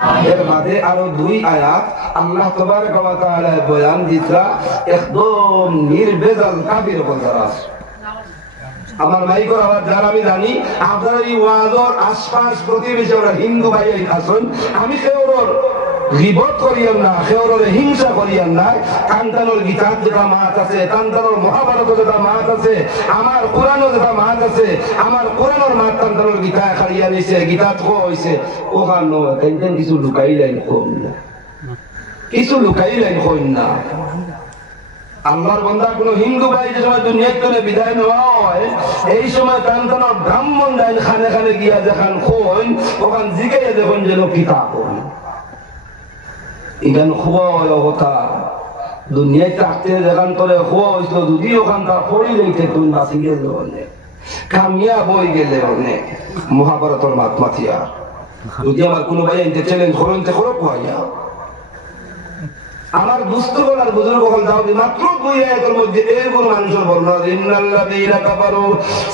এর মাঝে আরো দুই আয়াত আল্লাহ তাবারক ওয়া তাআলা বয়ান দিতা একদম নির্ভেজাল কাফির বলতারা। আমার মাইকর আওয়াজ যারা আমি জানি আপনার এই ওয়াজর আশপাশ প্রতিবেশী ওরা হিন্দু ভাই আছেন, আমি কেউর গীবত করিয়ান না, কেউর হিংসা করিয়ান না। কান্তানোর গীতার যেটা মাত আছে, কান্তানোর মহাভারত যেটা মাত আছে, আমার কোরআনও যেটা মাত আছে, আমার কোরআনের মাত কান্তানোর গীতা খাইয়া নিছে, গীতা কো হইছে ওখানে কান্তান কিছু লুকাইলেন কম না, কিছু লুকাইলেন কম না। আল্লাহর বান্দা কোন হিন্দু ভাই যে সময় দুনিয়ার থেকে বিদায় নেওয়া হয়, এই সময় কান্তানোর ব্রাহ্মণ যাই খানে খানে গিয়া যেখান কইন ওখান জিগাইয়া দেখুন যেন কিতাব ইগান খুয়া কথা দুনিয়ায় থাকতে যেখান তোরে খুয়া হয়েছিল, যদি ওখান তার পড়ি লইতে তুমি বাঁচি গেলে অনেক কামিয়া বই গেলে অনেক মহাভারতের মাতমাতিয়া। যদি আমার কোনো ভাই এনতে চ্যালেঞ্জ করেন তে করো কুয়াইয়া আমার দুস্থ বলার বুজুর্গ হল দাও মাত্র দুই আয়াতের মধ্যে এরকম মানুষের বর্ণনা ইন্নাল্লাযীনা কাফারু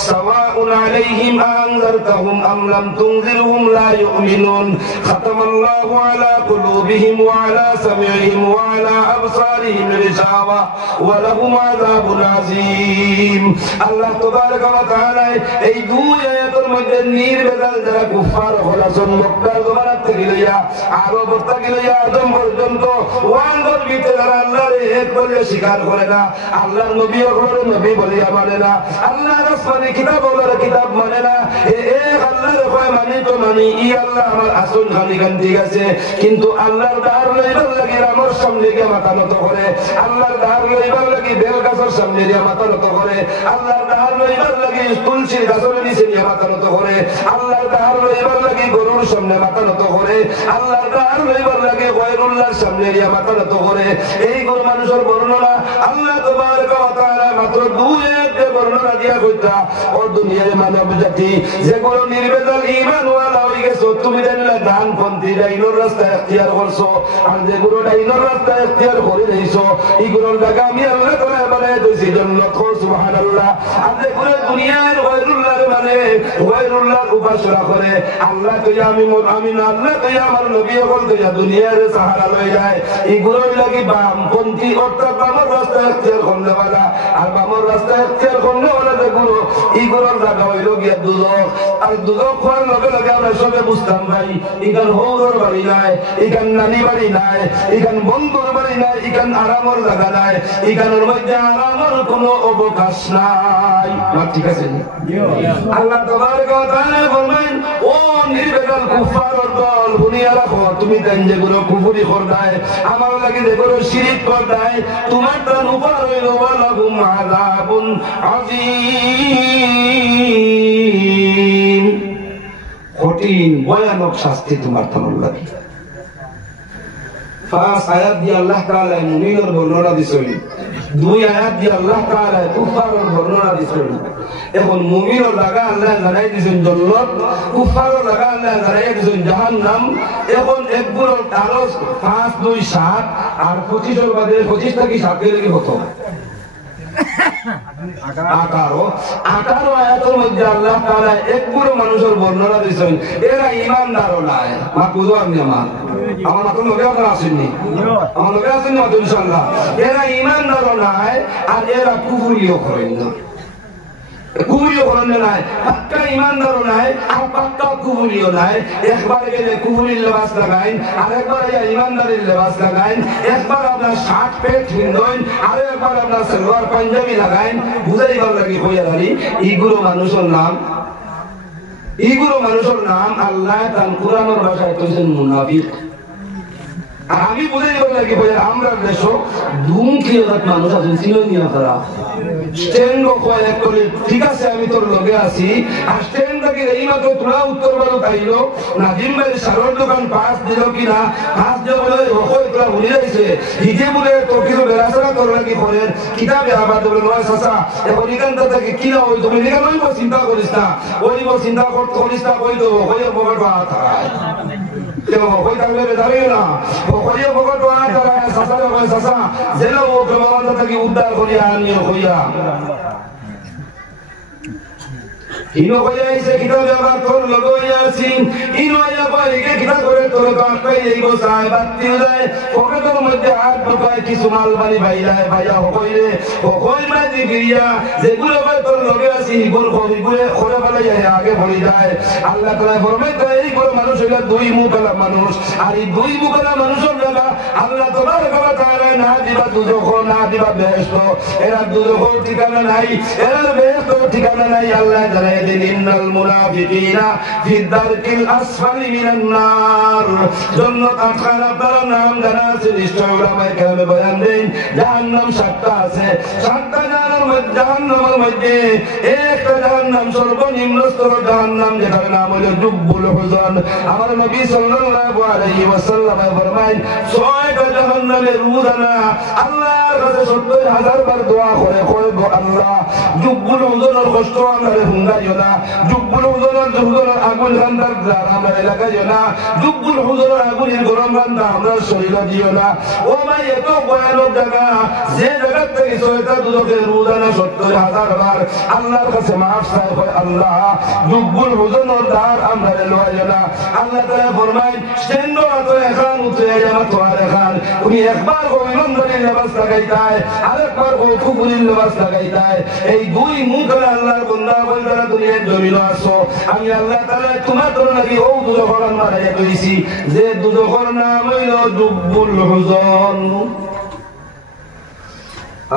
সাওয়াউন আলাইহিম আনযারতাহুম আম লাম তুনযিরহুম লা ইউমিনুন খাতামাল্লাহু আলা কুলুবিহিম ওয়া আলা সামি'ihim ওয়া আলা আবসারিহিম গিশাওয়া ওয়া লাহুম আযাবুন আযীম। আল্লাহ তাবারক ওয়া তাআলা এই দুই আয়াতের মধ্যে নির্ভেজাল যারা কুফার হলাসন মক্কার জমানা থেকে লইয়া আরব থেকে লইয়া আদম পর্যন্ত ওয়াঙ্গর ভিতরে যারা আল্লাহর এক বলে স্বীকার করে না, আল্লাহর নবী ওগুলোর নবী বলিয়া মানে না, আল্লাহর আসমানি কিতাব ওগুলোর কিতাব মানে না, এক আল্লাহর কয় মানি তো মানি ই আল্লাহ আমার আসল খালি গান ঠিক আছে, কিন্তু আল্লাহর দার লইবার লাগি আমার সামনে গিয়ে মাথা নত করে, আল্লাহর দার লইবার লাগি বেল গাছের সামনে গিয়ে মাথা নত করে, আল্লাহর দার লইবার লাগি তুলসীর গাছের নিচে নিয়ে মাথা নত করে, আল্লাহর দার লইবার লাগি গরুর সামনে মাথা নত করে, আল্লাহর দার লইবার লাগি গয়রুল্লাহর সামনে গিয়ে মাথা নত করে। এইগুলো মানুষের বর্ণনা আল্লাহ তাবারক ওয়া তাআলা মাত্র দুই আয়াতে বর্ণনা দিয়া কইতা ও দুনিয়ার মানব জাতি যেগুলো নির্ভেজাল ঈমান ওয়ালা হয়ে গেছো, তুমি জানলা ডান পন্থী ডাইনোর রাস্তা ইখতিয়ার করছো, আর যেগুলো ডাইনোর রাস্তা ইখতিয়ার করে দিয়েছো এইগুলোর জায়গা আমি আল্লাহ তাআলা বানায় দিয়েছি জান্নাত। সুবহানাল্লাহ। আর যেগুলো দুনিয়ার গয়রুল্লাহর মানে গয়রুল্লাহর উপাসনা করে, আল্লাহ কইয়া আমি না, আল্লাহ কইয়া আমার নবী বল কইয়া দুনিয়ার সাহারা লয়ে যায়, এগুলোই লাগি বামপন্থী অর্থাৎ বামর রাস্তা ইখতিয়ার করনেওয়ালা। আর বামর রাস্তা ইখতিয়ার করনেওয়ালা যেগুলো এগুলোর জায়গা হইল গিয়া দুজক। আর দুজক হওয়ার লগে লগে আমরা সবে বুঝতাম ভাই এখান হৌরর বাড়ি নাই, এখান নানি বাড়ি নাই, এখান বন্ধুর বাড়ি নাই, এখান আরামর জায়গা নাই, এখানের মধ্যে আরামর কোনো অবকাশ নাই। ঠিক আছে? আল্লাহ তাবারক ওয়া তাআলা বলেন ও নির্ভেজাল কুফারের দল শুনিয়া রাখো, তুমি দেন যেগুলো কুফরি করদায় আমার লাগে যেগুলো শিরিক করদায় তোমার তার উপর হইল ওয়ালাহুম আযাবুন আযীম, কঠিন ভয়ানক শাস্তি তোমার তোমার লাগে। পাঁচ আয়াত দিয়ে আল্লাহ তাআলা মুমিনের বর্ণনা দিছেন, দুই আয়াত দিয়ে আল্লাহ তাআলা কুফারের বর্ণনা দিছেন। এখন মুমিনের লাগা আল্লাহ জানাই দিছেন জান্নাত, কুফারের লাগা আল্লাহ জানাই দিছেন জাহান্নাম। এখন একগুলো আরো 5 2 7 আর 25 এর বাদে 25 থেকে 7 এর কি হতো 18 আয়াতের মধ্যে আল্লাহ তাআলা একগুলো মানুষের বর্ণনা দিছেন এরা ঈমানদারও নাই। মা বুঝো আপনি আমার মাত্র নবী আপনারা আসেননি, আমার নবী আসেননি মাত্র ইনশাআল্লাহ। এরা ঈমানদারও নাই আর এরা কুফরিও করেন না, কুফরিও করেন নাই, পাক্কা ঈমানদারও নাই আর পাক্কা কুফরিও নাই। একবার গেলে কুফরির লেবাস লাগাইন, আর একবার ঈমানদারের লেবাস লাগাইন, একবার আপনার শার্ট প্যান্ট পিনবেন আর একবার আপনার সালোয়ার পাঞ্জাবি লাগাইন, বুঝাইবার লাগি কইয়া দাঁড়ি এইগুলো মানুষের নাম, এইগুলো মানুষের নাম আল্লাহ তার কুরআনের ভাষায় কইছেন মুনাফিক। আর আমি বুঝাই দিবার লাগি আমরা দেশ দুমুখী মানুষ আছেন চিনিয়া তারা স্ট্যান্ড কয়েক করে ঠিক আছে আমি তোর লগে আছি, আর স্ট্যান্ড থেকে এই মাত্র তোরা উত্তর বারো খাইল নাজিম ভাই সারোর দোকান পাঁচ দিল কিনা, পাঁচ দিল বলে রকই তোরা ভুলে যাইছে হিজে বলে তোর কিছু বেড়াচড়া তোর লাগি করেন কিতাবে আবার বলে নয় চাচা এখন এখানটা থেকে কিনা ওই তুমি এখানে ওইব চিন্তা করিস না, ওইব চিন্তা করিস না কই দেবো ওই পকেট হাত হারায় ওই থাকলে বেদারিও না ওইও পকেট হাত হারায় চাচা কয় চাচা যেন ও প্রেমানন্দ থেকে উদ্ধার করিয়া আনিও হইয়া ইনো কইয়া আইছে কিতাবে আবার তোর লগো আছি ইনো আয়া পাইকে কিতা করে তোর কাটাই এই গোসায় বাতি যায় পকেটের মধ্যে হাত ঢুকায় কিছু মাল বাড়ি বাইরায় ভাইয়া হইরে হই মা দিগিয়া যেগুলো তোর লগে আছি গোল কবিগুলো করে ফেলে যায় আগে বলি যায় আল্লাহ তাআলা ফরমায় এই বড় মানুষ হইলা দুই মুখলা মানুষ আর এই দুই মুখলা মানুষের জায়গা আল্লাহ তাবারক ওয়া তাআলা না দিবা দুজখ না দিবা বেহেশত এরা দুজখ ঠিকানা নাই এরা বেহেশত ঠিকানা নাই আল্লাহ জানায় দিন ইন্নাল মুনাফিকিনা ফি দারকিল আসফালি মিনান নার জান্নাত আটখানা আপনার নাম জানা আছে নিশ্চয় উলামায়ে কেরামে বয়ান দেন জাহান্নাম 7টা আছে 7টা জাহান্নামের মধ্যে একটা জাহান্নাম সর্বনিম্ন স্তর জাহান্নাম যেটার নাম হলো জুব্বুল হুজন আমার নবী সাল্লাল্লাহু আলাইহি ওয়াসাল্লাম ফরমায় 6টা জাহান্নামের রোজানা আল্লাহর কাছে 70000 বার দোয়া করে গো আল্লাহ জুব্বুল হুজনের কষ্ট আমারে হুঙ্গাইও না জুব্বুল হুজনের আগুন রান্দার দ্বার আমার এলাকায় না জুব্বুল হুজনের আগুনের গরম রান্দা আমরা শরীরে দিও না ও ভাই এত ভয়ানক জায়গা যে জায়গা থেকে 6টা দুজকের রোজানা 70000 বার আল্লাহর কাছে মাফ চাই হয় আল্লাহ জুব্বুল হুজনের দ্বার আমরা লইও না আল্লাহ তাআলা ফরমায় স্ট্যান্ড তো এখন উঠে যাওয়া তো আর এখন তুমি একবার গোবিন্দনের নামাজ লাগাইতায় আরেকবার ফুকুরির নামাজ লাগাইতায় এই দুই মুখে আল্লাহর বান্দা বান্দারা দুনিয়ার জমিন আসো আমি আল্লাহ তাআলা তোমার তোর লাগি ও দুজখর মারাইয়া কইছি যে দুজখর নাম হইল জুব্বুল হুজন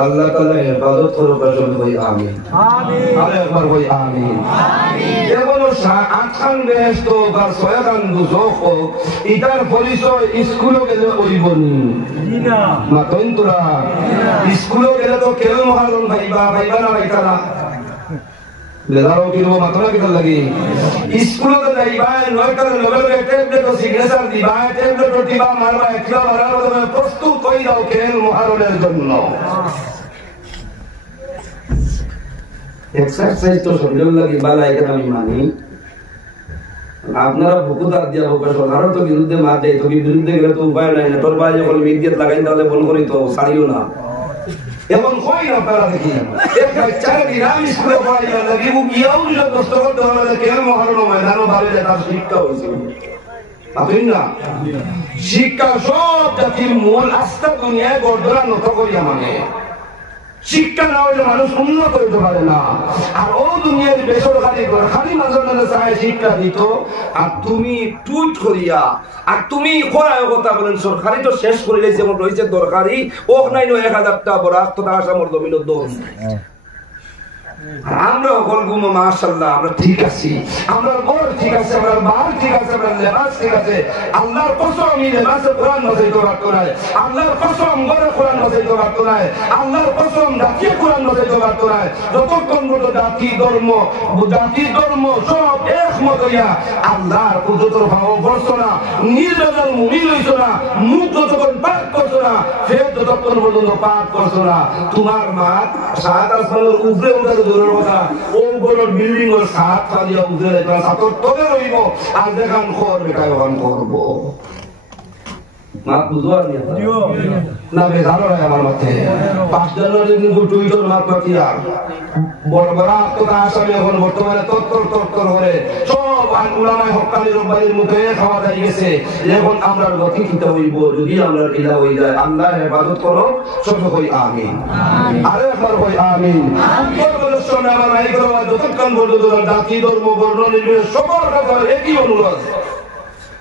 আল্লাহ তাআলা ইবাদত করো কসম কই আমিন আমিন আরে একবার কই আমিন আমিন এগুলো আটখান বেহেশত বা 6খান দুজখ ইটার পরিচয় স্কুলে গেলে ওইবনি না মাতন তোরা স্কুলে গেলে তো কেউ মহারণ ভাইবা না ভাইতারা বেদারও কিরো মাতনা কিতা লাগি স্কুলে যাইবা 9টার লেভেলে ট্যাবলেট ও সিগনেচার দিবা ট্যাবলেট দিবা মারবা একলা মারার মতো প্রস্তুত হই দাও কেল মহারণের জন্য এক্সারসাইজ তো শরীরের লাগি বালা এটা আমি মানি আপনারা ভুকুদার দিয়া হোক সরকার তো বিরুদ্ধে মাতে তো বিরুদ্ধে গেলে তো উপায় নাই না তোর ভাই যখন মিডিয়াত লাগাই তাহলে বল করি তো সারিও না এমন কই না তারা দেখি এক বাচ্চার দিনাম স্কুলে পড়াই না লাগি ও গিয়াও যদি কষ্ট করতে হবে কেন মহারণ ময়দানও বাড়ি যায় তার শিক্ষা হয়েছে আপনি না শিক্ষা সব জাতির মূল আস্থা দুনিয়ায় গড়ধরা নত করিয়া মানে শিক্ষা না হইলে মানুষ উন্নত হইতে পারে না আর ও দুনিয়ার বেসরকারি খালি মাঝে চায় শিক্ষা দিত আর তুমি টুইট করিয়া আর তুমি করায় কথা বলেন সরকারি তো শেষ করিলে যেমন রয়েছে দরকারি ওক নাই 1000 টাকা বড় আত্মটা আসামর জমিন দোষ আমরা সকল গুম মাশাআল্লাহ আমরা ঠিক আছি আমরা বড় ঠিক আছে আমরা বাল ঠিক আছে আমরা লেবাস ঠিক আছে আল্লাহর কসম আমি লেবাসে কোরআন মজাইতে পারতো না আল্লাহর কসম গরে কোরআন মজাইতে পারতো না আল্লাহর কসম ডাকি কোরআন মজাইতে পারতো না যতক্ষণ পর্যন্ত জাতি ধর্ম সব একমত হইয়া আল্লাহর কুদরতের ভাব করছো না নির্বেজাল মুমিন হইছো না মুখ যতক্ষণ পাক করছো না ফের যতক্ষণ পর্যন্ত পাক করছো না তোমার মা সাত আসমানের উপরে উঠে কথা ও বড় বিল্ডিং এর সাত ফালিয়া উঠে এটা সাতর তলে রইব আর দেখান করবে কায়গান করব মাত বুঝবার না বেজানো রে আমার মতে 5 জানুয়ারি দিন টুইটার মাত পাকিয়া বড় বড় আত্মটা আসামি এখন বর্তমানে তত্তর করে সব উলামায়ে হক্কানি রব্বানির মুখে খাওয়া দাই গেছে এখন আমরা গতি কিতা হইব যদি আমরা ইলা হই যায় আল্লাহর ইবাদত করো সব কই আমিন আরে একবার কই আমিন উত্তর আমার নাই করো যতক্ষণ পর্যন্ত জাতি ধর্ম বর্ণ নির্বিশেষে সবার কাছে একই অনুরোধ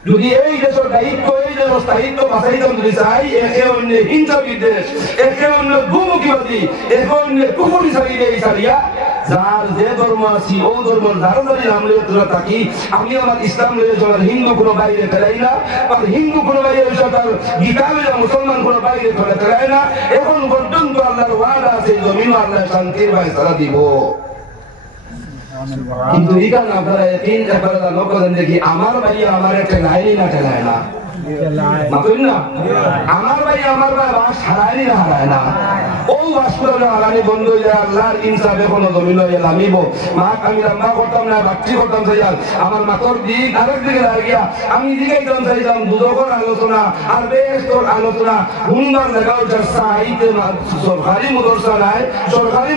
যদি এই দেশের দায়িত্ব এই দেশের স্থায়িত্ব বাঁচাইতে যদি চাই একে অন্য হিংসা বিদ্বেষ একে অন্য ভূমুখীবাদী একে অন্য কুকুরি ছাড়িয়ে এই ছাড়িয়া যার যে ধর্ম আছি ও ধর্ম ধারণারি নাম লিয়ে তোলা থাকি আমি আমার ইসলাম লিয়ে চলার হিন্দু কোনো বাইরে ফেলাই না আর হিন্দু কোনো বাইরে তার গীতা লিয়ে মুসলমান কোনো বাইরে ফেলে ফেলাই না এখন পর্যন্ত আল্লাহর ওয়াদা আছে জমিন আল্লাহ শান্তির ফয়সালা দিব কিন্তু এখানে আপনারা তিন একবার লোক দেখি আমার ভাইয়া আমার ঠেলায় না মাতুন না আমার ভাই বাস হারায়নি না হারায় না ও বাস করে হারানি বন্ধ হয়ে যায় আল্লাহর ইনসাফে কোনো জমিন হয়ে নামিব মা আমি রান্না করতাম না বাচ্চি করতাম চাইয়াল আমার মাতর দিক আরেক দিকে লাগিয়া আমি দিকেইতাম চাইতাম দুদকর আলোচনা আর বেশ তোর আলোচনা হুন্দার লেখা হচ্ছে সাহিত্যে সরকারি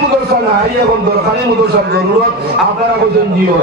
মুদরসা নাই এখন দরকারি মুদরসার জরুরত আপনারা বলছেন জিও